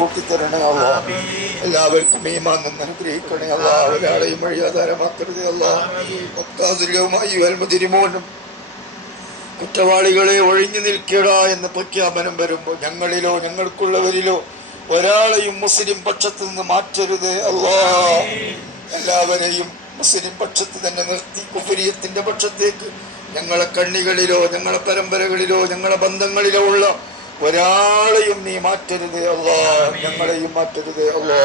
കൂട്ടിത്തരണേ അല്ലാ. എല്ലാവർക്കും ഈമാൻ നിന്ന് അനുഗ്രഹിക്കണേ അല്ലാ. ഒരാളെയും വഴിയാധാരമാക്കരുതേ അല്ലാ. കുറ്റവാളികളെ ഒഴിഞ്ഞു നിൽക്കടാ എന്ന് പ്രഖ്യാപനം വരുമ്പോൾ ഞങ്ങളിലോ ഞങ്ങൾക്കുള്ളവരിലോ ഒരാളെയും മുസ്ലിം പക്ഷത്ത് നിന്ന് മാറ്റരുതേ അല്ലാ. എല്ലാവരെയും മുസ്ലിം പക്ഷത്ത് തന്നെ നിർത്തി കുഫരിയത്തിന്റെ പക്ഷത്തേക്ക് ഞങ്ങളെ കണ്ണികളിലോ ഞങ്ങളെ പരമ്പരകളിലോ ഞങ്ങളെ ബന്ധങ്ങളിലോ ഉള്ള ഒരാളെയും നീ മാറ്റരുതേ അല്ലാ. ഞങ്ങളെയും മാറ്റരുതേ അല്ലാ.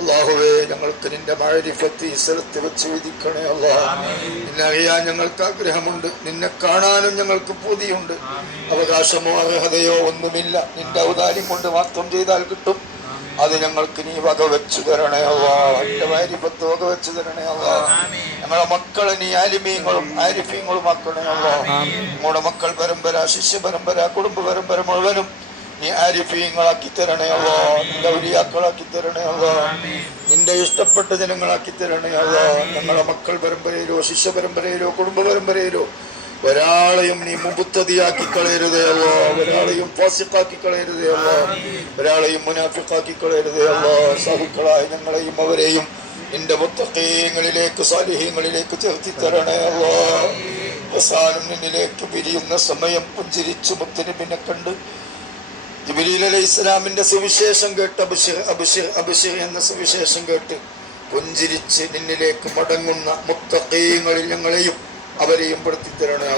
അല്ലാഹുവേ, ഞങ്ങൾക്ക് നിന്റെ മഅരിഫത്ത് ഈ സ്ഥലത്ത് വെച്ച് വിധിക്കണേ അല്ലാ. നിന്നെ അറിയാൻ ഞങ്ങൾക്ക് ആഗ്രഹമുണ്ട്, നിന്നെ കാണാനും ഞങ്ങൾക്ക് പൂതിയുണ്ട്. അവകാശമോ അർഹതയോ ഒന്നുമില്ല, നിന്റെ ഔദാര്യം കൊണ്ട് മാത്രം ചെയ്താൽ കിട്ടും. അത് ഞങ്ങൾക്ക് നീ വകവെച്ചു തരണേ അല്ലാ. എന്റെ മഅരിഫത്ത് വകവെച്ചു തരണേ അല്ലാ. ഞങ്ങളെ മക്കളെ നീ ആലിമീങ്ങളും ആരിഫീങ്ങളും ആക്കണേ അല്ലാ. നമ്മുടെ മക്കൾ പരമ്പര, ശിഷ്യ പരമ്പര, കുടുംബ പരമ്പര മുഴുവനും നീ ആരിഫീങ്ങളാക്കി തരണേ അല്ലാ. നിന്റെ ഔലിയാക്കളാക്കി തരണേ അല്ലാ. നിന്റെ ഇഷ്ടപ്പെട്ട ജനങ്ങളാക്കി തരണേ അല്ലാ. ഞങ്ങളെ മക്കൾ പരമ്പരയിലോ ശിഷ്യ പരമ്പരയിലോ കുടുംബ പരമ്പരയിലോ ഒരാളെയും നീ മുബത്തദിയാക്കി കളയരുതേ അല്ലാ. ഒരാളെയും ഫാസിഖാക്കി കളയരുതേ അല്ലാ. ഒരാളെയും മുനാഫിഖാക്കി കളയരുതേ അല്ലാ. സാധുക്കളായ ഞങ്ങളെയും അവരെയും നിന്റെ മുത്തഖീങ്ങളിലേക്ക് സാലിഹീങ്ങളിലേക്ക് ചേർത്തി തരണേ അല്ലാ. അവസാനം നിന്നിലേക്ക് പിരിയുന്ന സമയം പുഞ്ചിരിച്ചു മുത്തുനബിനെ കണ്ട് ജിബ്രീൽ അലൈഹിസ്സലാമിന്റെ സുവിശേഷം കേട്ട് അബ്ശിർ അബ്ശിർ അബ്ശിർ എന്ന സുവിശേഷം കേട്ട് പുഞ്ചിരിച്ച് നിന്നിലേക്ക് മടങ്ങുന്ന മുത്തഖീങ്ങളിൽ ഞങ്ങളെയും അവരെയും പെടുത്തി തരണേ.